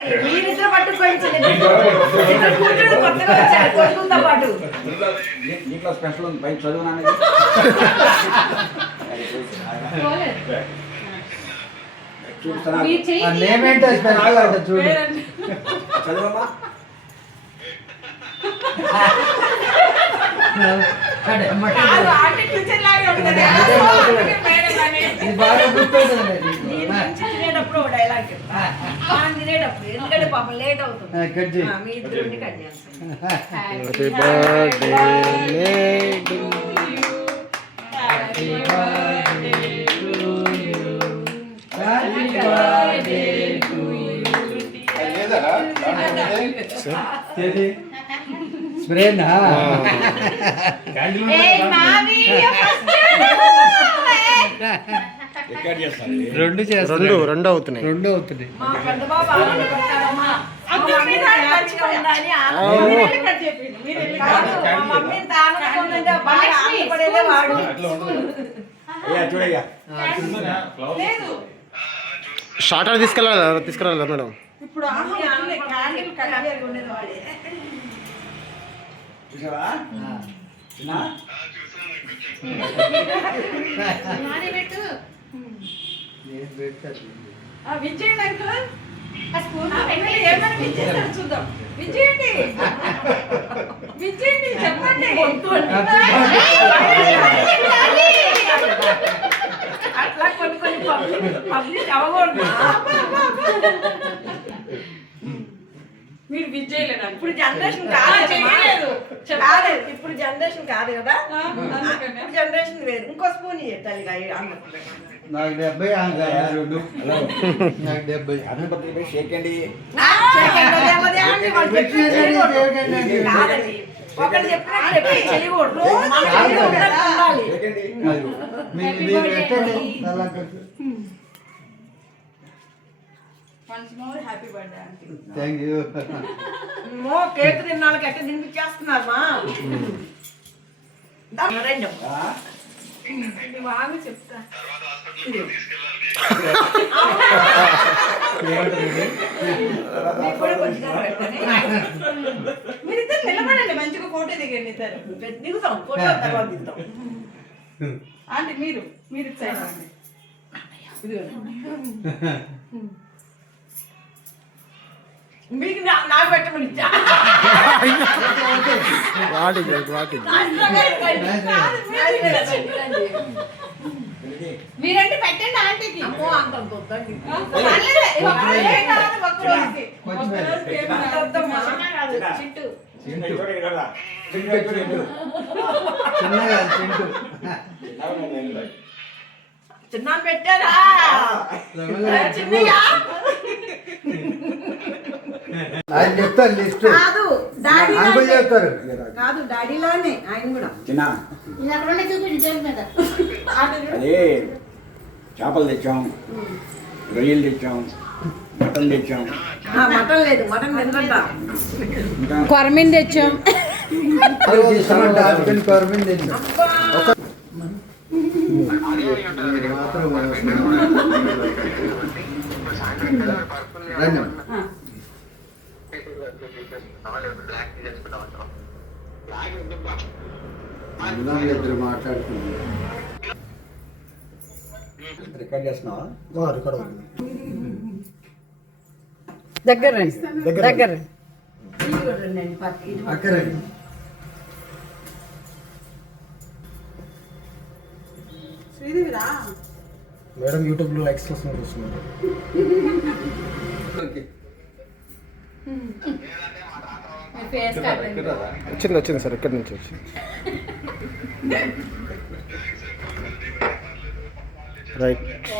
మీరిద్దరు పట్టుకోయించండి కూతురు కొత్తగా వచ్చారు కొడుకులతో పాటు ఇంట్లో స్పెషల్ ఉంది పై చదువు చదువమ్మా తినేటప్పుడు డైలాగ్ తినేటప్పుడు ఎందుకంటే పాపం లేట్ అవుతుంది మీ ఇద్దరు కట్ చేస్తాను రెండు అవుతున్నాయి షార్టర్ తీసుకురాలి మేడం ఇప్పుడు విజయండి అంకుల్ ఏమైనా విజేస్తారు చూద్దాం విజయండి విజయండి చెప్పండి అట్లా కొన్ని కొన్ని పబ్లిక్ అవ్వకూడదు మీరు విజయలేదా ఇప్పుడు జనరేషన్ కాదు ఇప్పుడు జనరేషన్ కాదు కదా ఇప్పుడు జనరేషన్ వేరు ఇంకో స్పూన్ తల్లి నాకు 70 నాకు 70 అన్నపత్రిక షేక్ అండి ఒకటి చెప్పినట్టు చేయకూడదు happy birthday aunty thank you cake తిన్నాళ్ళకి ఎక్కడ తినిపించేస్తున్నారు మా బాగా చెప్తా మీరిద్దరు నిలబడండి మంచిగా ఫోటో దిగండి ఇద్దరు దిగుతాం ఫోటో తర్వాత దిగుతాం ఆంటీ మీరు సైడ్ మీకు నాకు పెట్టమని ఇచ్చా మీరంటే పెట్టండి ఆంటీకి అమ్మో అంత చిట్టు చిన్న పెట్టారా చిన్నగా ఆయన చెప్తారు లిస్ట్ కాదు డాడీ అంకుల్ చెప్తారు కాదు డాడీలానే ఆయన కూడా చిన్న అదే చేపలు తెచ్చాం రొయ్యలు తెచ్చాం మటన్ తెచ్చాం మటన్ లేదు మటన్ తింటా కొరమీన్ తెచ్చాం కొరమీన్ తెచ్చాం ఇద్దరు మాట్లాడుతున్నారు రికార్డ్ చేస్తున్నావా రికార్డ్ దగ్గర దగ్గర అక్కరండి శ్రీదేవిరా మేడం యూట్యూబ్ లో లైక్స్ కోసం చూస్తున్నారు వచ్చింది సార్ ఎక్కడి నుంచి వచ్చి రైట్